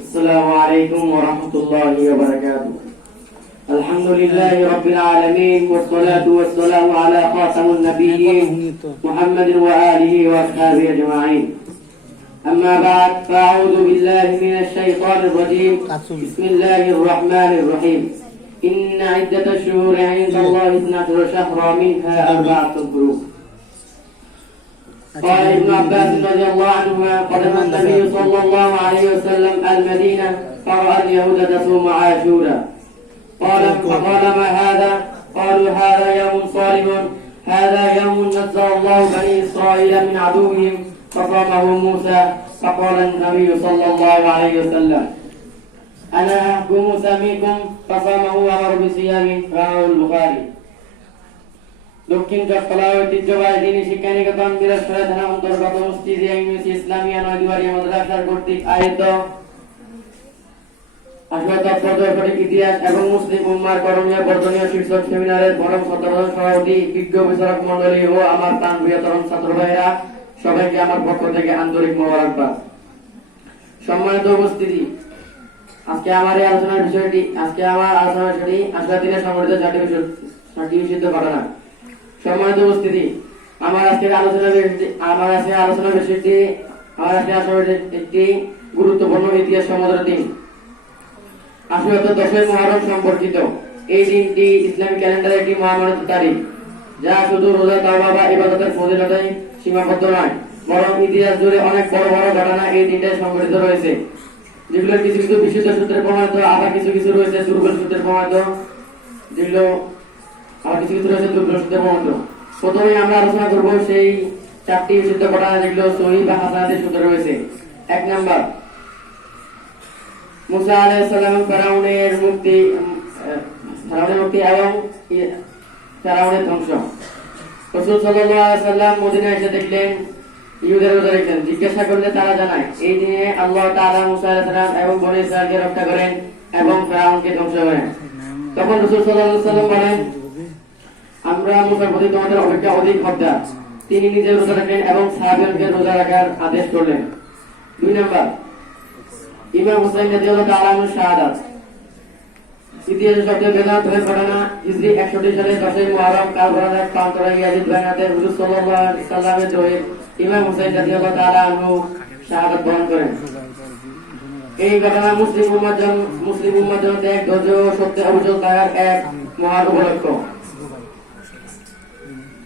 السلام عليكم ورحمة الله وبركاته. الحمد لله رب العالمين والصلاة والسلام على خاتم النبيين محمد وآله وأصحابه أجمعين. أما بعد فأعوذ بالله من الشيطان الرجيم. بسم الله الرحمن الرحيم. إن عدة الشهور عند الله 12 شهرا منها أربعة حروف قال ابن عباس رضي الله عنهما قدم النبي صلى الله عليه وسلم المدينة فرأى اليهود تصوم عاشورا قال فقال ما هذا؟ قالوا هذا يوم صالح هذا يوم نزل الله بني إسرائيل من عدوهم. فصامه موسى فقال النبي صلى الله عليه وسلم أنا أحكم سميكم فصامه وأمر بصيامه رواه البخاري. দক্ষিণ চট্টলা ঐতিহ্যবাহী দিনী শিক্ষা নিকেতন বিরাজপুরা থানা অন্তর্গত ইউনিভার্সিটি ইসলামিয়া নয়দিবাড়িয়া মাদ্রাসার কর্তৃক মোবারকবাদ। সম্মানিত উপস্থিতি, আজকে আমার এই আলোচনার বিষয়টি, আজকে আমার আলোচনার বিষয়টি দিনে ঘটনা। সম্মানিত উপস্থিতি। আমার আজকের আলোচনা আমার আজকের আলোচনা বিষয়টি আমার আজকে আসলে একটি গুরুত্বপূর্ণ ইতিহাস সমুদ্র দিন। আসলে তো দশই মহরম সম্পর্কিত। এই দিনটি ইসলামিক ক্যালেন্ডারে একটি মহামানত তারিখ, যা শুধু রোজা, তাওবা বা ইবাদতের ফজিলতে সীমাবদ্ধ নয়, বরং ইতিহাস জুড়ে অনেক বড় বড় ঘটনা এই দিনটায় সংঘটিত রয়েছে। যেগুলো কিছু কিছু বিশুদ্ধ সূত্রে প্রমাণিত, আবার কিছু কিছু রয়েছে দুর্বল সূত্রে প্রমাণিত, যেগুলো কিছু কিছু রয়েছে প্রথমে আমরা আলোচনা সেই চারটি যেগুলো বা হাসানাতের সূত্রে রয়েছে। এক নাম্বার ধ্বংস। জিজ্ঞাসা করলে তারা জানায়, এই দিনে আল্লাহ তাআলা মুসা এবং বনী রক্ষা করেন এবং ধ্বংস করেন। তখন রাসূল সাল্লাম বলেন আমরা মুসার প্রতি তোমাদের অপেক্ষা অধিক হত্যা তিনি নিজে রোজা রাখলেন এবং সাহাবিয়নকে রোজা রাখার আদেশ করলেন। দুই নাম্বার, ইমাম হুসাইন রাদিয়াল্লাহু তাআলা আনহু শাহাদাত। ইতিহাসে সবচেয়ে বেদনাদায়ক ঘটনা, হিজরি 61 সালে 10ই মুহররম কারবালার প্রান্তরে ইয়াজিদ হুজুর সাল্লামের জয়ে ইমাম হুসাইন রাদিয়াল্লাহু তাআলা আনহু শাহাদাত করেন। এই ঘটনা মুসলিম জন্য মুসলিম জন্য ত্যাগ ধৈর্য সত্যের অভিযোগ এক মহান উপলক্ষ।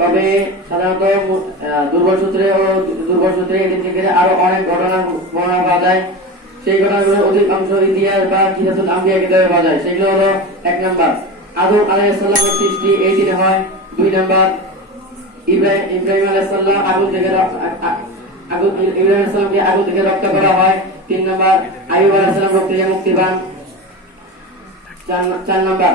তবে সাধারণত দুর্বল সূত্রে ও দুর্বল সূত্রে এটি থেকে আরও অনেক ঘটনা বর্ণনা পাওয়া যায়। সেই ঘটনাগুলোর অধিকাংশ ইতিহাস বা কিতাবুল আম্বিয়া কিতাবে পাওয়া যায়। সেগুলো হলো এক নাম্বার। আদম আলাইহিস সালামের সৃষ্টি এই দিনে হয়। দুই নাম্বার ইব্রাহিম ইব্রাহিম আলাইহিস সালাম আগুন থেকে আগুন ইব্রাহিম আলাইহিস সালামকে আগুন থেকে রক্ষা করা হয়। তিন নাম্বার, আইয়ুব আলাইহিস সালাম রোগ মুক্তি পান চার নাম্বার